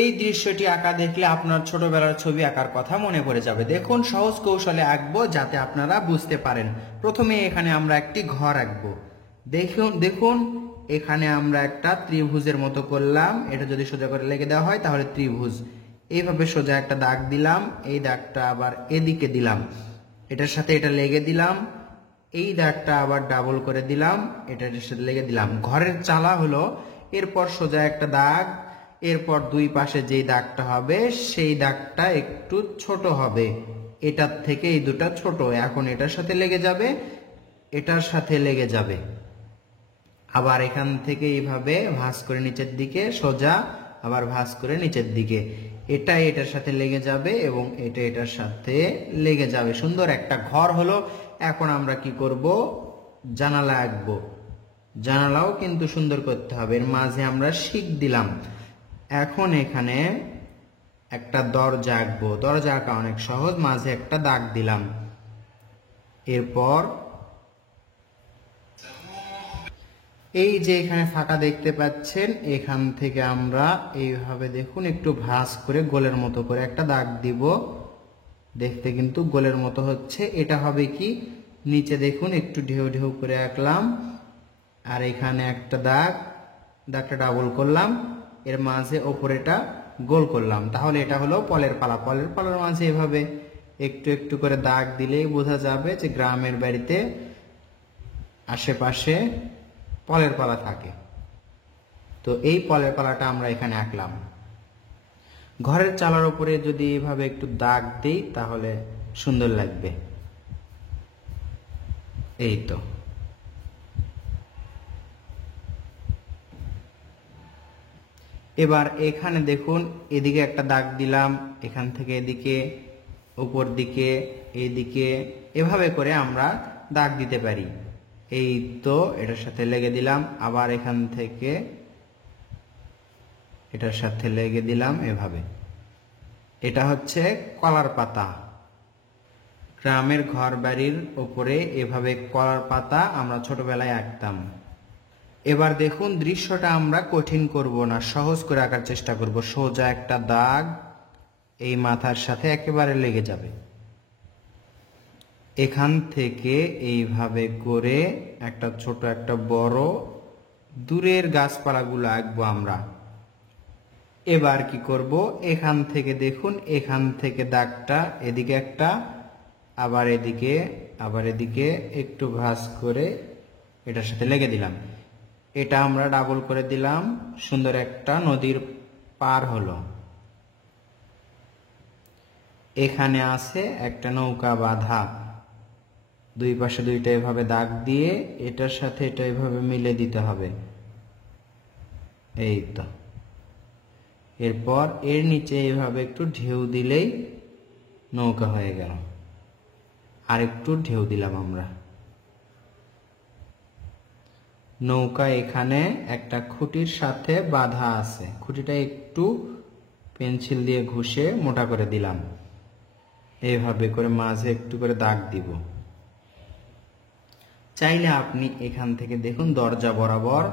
এই দৃশ্যটি আঁকা দেখলে আপনার ছোটবেলার ছবি আঁকার কথা মনে পড়ে যাবে। দেখুন সহজ কৌশলে আঁকবো যাতে আপনারা বুঝতে পারেন। প্রথমে এখানে আমরা একটি ঘর আঁকবো। দেখুন এখানে আমরা একটা ত্রিভুজের মতো করলাম। এটা যদি সোজা করে লেগে দেওয়া হয় তাহলে ত্রিভুজ। এইভাবে সোজা একটা দাগ দিলাম, এই দাগটা আবার এদিকে দিলাম, এটার সাথে এটা লেগে দিলাম, এই দাগটা আবার ডাবল করে দিলাম, এটার সাথে লেগে দিলাম। ঘরের চালা হলো, এরপর সোজা একটা দাগ, এরপর দুই পাশে যেই দাগটা হবে সেই দাগটা একটু ছোট হবে, এটার থেকে এই দুটা ছোট। এখন এটার সাথে লেগে যাবে, এটার সাথে লেগে যাবে, আবার এখান থেকে এইভাবে ভাঁজ করে নিচের দিকে সোজা, আবার ভাঁজ করে নিচের দিকে, এটা এটার সাথে লেগে যাবে এবং এটা এটার সাথে লেগে যাবে। সুন্দর একটা ঘর হলো। এখন আমরা কি করব, জানালা আঁকবো। জানালাও কিন্তু সুন্দর করতে হবে, এর মাঝে আমরা শিক দিলাম। এখন এখানে একটা দরজা আঁকবো। দরজা আঁকা অনেক সহজ, মাঝে একটা দাগ দিলাম। এরপর এই যে এখানে ফাঁকা দেখতে পাচ্ছেন, এখান থেকে আমরা এইভাবে দেখুন একটু ভাঁজ করে গোলের মতো করে একটা দাগ দিব। দেখতে কিন্তু গোলের মতো হচ্ছে। এটা হবে কি, নিচে দেখুন একটু ঢেউ ঢেউ করে আঁকলাম, আর এখানে একটা দাগ, দাগটা ডাবল করলাম, এর মাঝে ওপরেটা গোল করলাম। তাহলে এটা হলো পলের পালা। পলের পালার মাঝে এভাবে একটু একটু করে দাগ দিলেই বোঝা যাবে যে গ্রামের বাড়িতে আশেপাশে পলের পালা থাকে। তো এই পলের পালাটা আমরা এখানে আঁকলাম। ঘরের চালার উপরে যদি এভাবে একটু দাগ দেই তাহলে সুন্দর লাগবে। এই তো। এবার এখানে দেখুন এদিকে একটা দাগ দিলাম, এখান থেকে এদিকে, উপর দিকে, এইদিকে, এভাবে করে আমরা দাগ দিতে পারি। এই তো, এটার সাথে লেগে দিলাম, আবার এখান থেকে এটার সাথে লেগে দিলাম এভাবে। এটা হচ্ছে কলার পাতা। গ্রামের ঘর বাড়ির উপরে এভাবে কলার পাতা আমরা ছোটবেলায় আঁকতাম। এবার দেখুন দৃশ্যটা আমরা কঠিন করব না, সহজ করে আঁকার চেষ্টা করব। সোজা একটা দাগ এই মাথার সাথে একেবারে লেগে যাবে। এখান থেকে এইভাবে করে একটা ছোট একটা বড়, দূরের গাছপালাগুলো আঁকবো আমরা। এবার কি করব, এখান থেকে দেখুন এখান থেকে দাগটা এদিকে একটা, আবার এদিকে, আবার এদিকে একটু ভাঁজ করে এটার সাথে লেগে দিলাম। এটা আমরা ডাবল করে দিলাম। সুন্দর একটা নদীর পার হলো। এখানে আছে একটা নৌকা বাঁধা, দুই পাশে দুইটা এভাবে দাগ দিয়ে এটার সাথে এটা এভাবে মিলে দিতে হবে। এই তো। এরপর এর নিচে এভাবে একটু ঢেউ দিলেই নৌকা হয়ে গেল। আর একটু ঢেউ দিলাম আমরা। নৌকা এখানে একটা খুঁটির সাথে বাঁধা আছে, খুঁটিটা একটু পেন্সিল দিয়ে ঘষে মোটা করে দিলাম। এইভাবে করে মাঝে একটু করে দাগ দিব। চাইলে আপনি এখান থেকে দেখুন দরজা বরাবর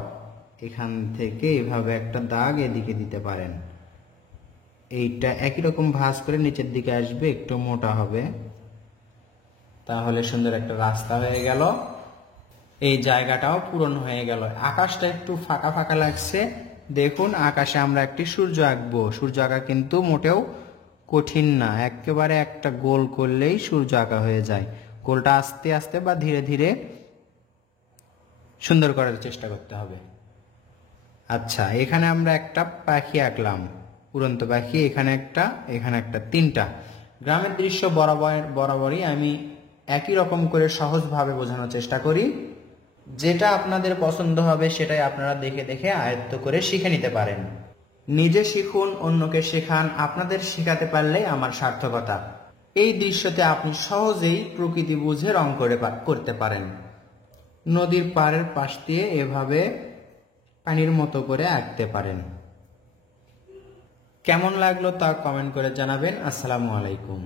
এখান থেকে এভাবে একটা দাগ এদিকে দিতে পারেন। এইটা একই রকম ভাঁজ করে নিচের দিকে আসবে, একটু মোটা হবে, তাহলে সুন্দর একটা রাস্তা হয়ে গেল। এই জায়গাটাও পূরণ হয়ে গেল। আকাশটা একটু ফাঁকা ফাঁকা লাগছে। দেখুন আকাশে আমরা একটি সূর্য আঁকবো। সূর্য আঁকা কিন্তু মোটেও কঠিন না, একেবারে একটা গোল করলেই সূর্য আঁকা হয়ে যায়। গোলটা আস্তে আস্তে বা ধীরে ধীরে সুন্দর করার চেষ্টা করতে হবে। আচ্ছা, এখানে আমরা একটা পাখি আঁকলাম, উড়ন্ত পাখি, এখানে একটা, তিনটা। গ্রামের দৃশ্য বরাবরই আমি একই রকম করে সহজভাবে বোঝানোর চেষ্টা করি। যেটা আপনাদের পছন্দ হবে সেটাই আপনারা দেখে দেখে আয়ত্ত করে শিখে নিতে পারেন। নিজে শিখুন, অন্যকে শেখান, আপনাদের শেখাতে পারলেই আমার সার্থকতা। এই দৃশ্যতে আপনি সহজেই প্রকৃতি বুঝে রং করতে পারেন। নদীর পাড়ের পাশ দিয়ে এভাবে পানির মতো করে আঁকতে পারেন। কেমন লাগলো তা কমেন্ট করে জানাবেন। আসসালামু আলাইকুম।